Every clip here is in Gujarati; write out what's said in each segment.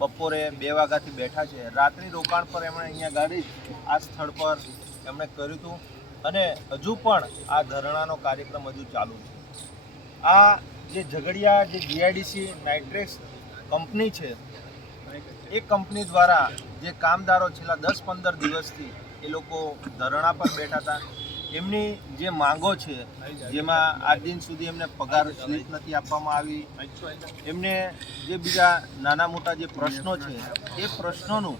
બપોરે 2 વાગ્યાથી બેઠા છે। રાત્રિ રોકાણ પર એમણે અહીંયા ગાડી આ સ્થળ પર એમણે કર્યું હતું અને હજુ પણ આ ધરણાનો કાર્યક્રમ હજુ ચાલુ છે। આ જે ઝઘડિયા જે જીઆઈડીસી નાઇટ્રેક્સ કંપની છે એ કંપની દ્વારા જે કામદારો છેલ્લા 10-15 દિવસથી એ લોકો ધરણા પર બેઠા હતા, એમની જે માંગો છે જેમાં આજ દિન સુધી એમને પગાર સ્લીપ નથી આપવામાં આવી, એમને જે બીજા નાના મોટા જે પ્રશ્નો છે એ પ્રશ્નોનું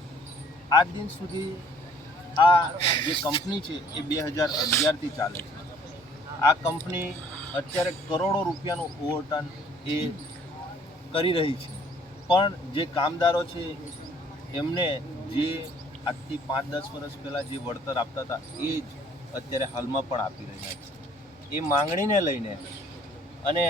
આજ દિન સુધી આ જે કંપની છે એ 2011થી ચાલે છે। આ કંપની અત્યારે કરોડો રૂપિયાનું ઓવરટર્ન એ કરી રહી છે, પણ જે કામદારો છે એમને જે આજથી 5-10 વર્ષ પહેલાં જે વળતર આપતા હતા એ જ અત્યારે હાલમાં પણ આપી રહ્યા છે। એ માંગણીને લઈને અને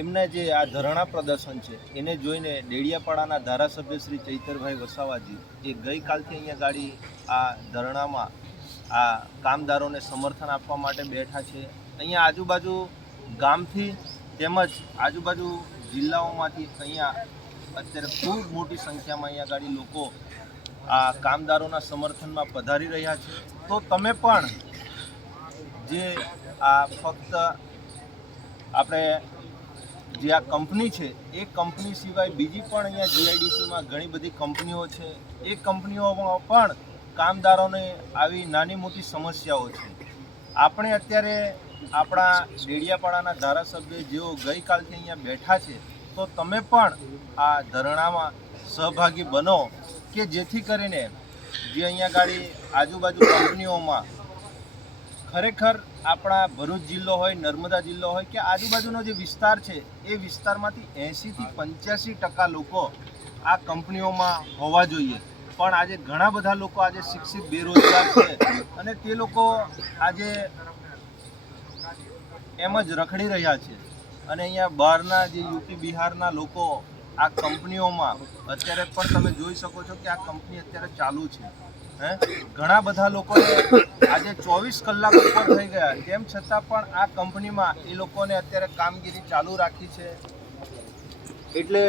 એમના જે આ ધરણા પ્રદર્શન છે એને જોઈને ડેડિયાપાડાના ધારાસભ્ય શ્રી ચૈતરભાઈ વસાવાજી એ ગઈકાલથી અહીંયા ગાડી આ ધરણામાં આ કામદારોને સમર્થન આપવા માટે બેઠા છે। અહીંયા આજુબાજુ ગામથી તેમજ આજુબાજુ જિલ્લાઓમાંથી અહીંયા અત્યારે ખૂબ મોટી સંખ્યામાં અહીંયા ગાડી લોકો આ કામદારોના સમર્થનમાં પધારી રહ્યા છે। તો તમે પણ જે આ ફક્ત આપણે જે આ કંપની છે એ કંપની સિવાય બીજી પણ અહીંયા જીઆઈડીસીમાં ઘણી બધી કંપનીઓ છે, એ કંપનીઓમાં પણ કામદારોને આવી નાની મોટી સમસ્યાઓ છે। આપણે અત્યારે આપણા ડેડિયાપાડાના ધારાસભ્ય જેઓ ગઈકાલથી અહીંયા બેઠા છે, તો તમે પણ આ ધરણામાં સહભાગી બનો કે જેથી કરીને જે અહીંયા ગાડી આજુબાજુ કંપનીઓમાં ખરેખર આપણા ભરૂચ જિલ્લો હોય, નર્મદા જિલ્લો હોય કે આજુબાજુનો જે વિસ્તાર છે એ વિસ્તારમાંથી 80-85% લોકો આ કંપનીઓમાં હોવા જોઈએ, પણ આજે ઘણા બધા લોકો આજે શિક્ષિત બેરોજગાર છે અને તે લોકો આજે એમ જ રખડી રહ્યા છે અને અહીંયા બહારના જે યુપી બિહારના લોકો આ કંપનીઓમાં અત્યારે પણ તમે જોઈ શકો છો કે આ કંપની અત્યારે ચાલુ છે। ઘણા બધા લોકોને આજે 24 કલાક ઉપર થઈ ગયા, તેમ છતાં પણ આ કંપનીમાં એ લોકોને અત્યારે કામગીરી ચાલુ રાખી છે। એટલે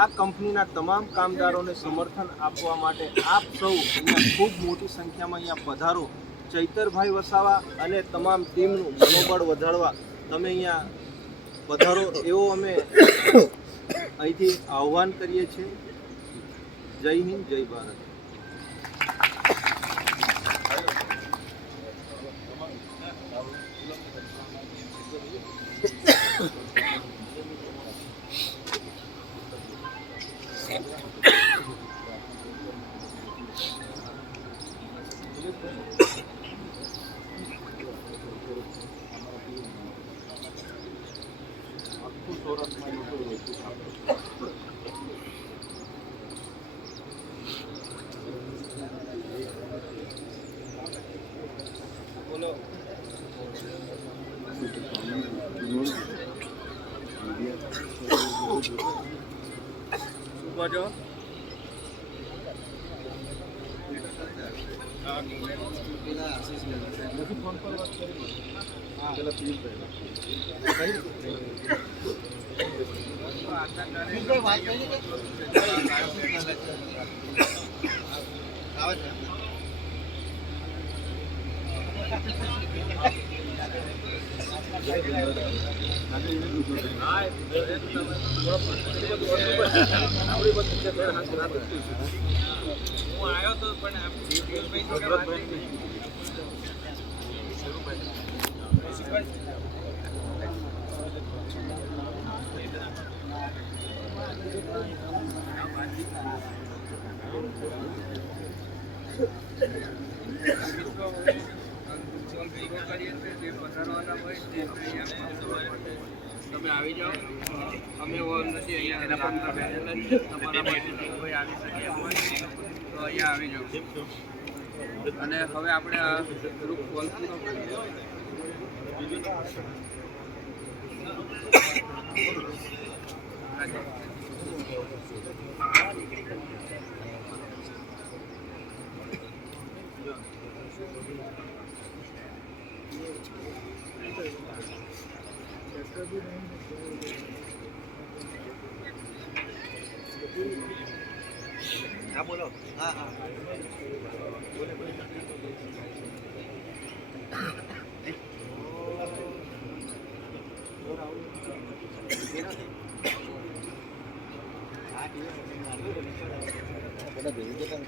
આ કંપનીના તમામ કામદારોને સમર્થન આપવા માટે આપ સૌ અહીંયા ખૂબ મોટી સંખ્યામાં અહીંયા પધારો। ચૈતરભાઈ વસાવા અને તમામ ટીમનું મનોબળ વધારવા તમે અહીંયા પધારો એવો અમે અહીંથી આહ્વાન કરીએ છીએ। જય હિન્દ, જય ભારત। બોલો સુભાજો ફોન પર વાત કરી પેલા પીર હું આવ્યો તો પણ તમે આવી જાઓ, અમે નથી અહીંયા તમારા માટે કોઈ આવી શકે હોય તો અહીંયા આવી જાઓ। અને હવે આપણે આ ગ્રુપ કોલ પૂરો કરીએ। બોલો. હા હા બધા ભેગું જતા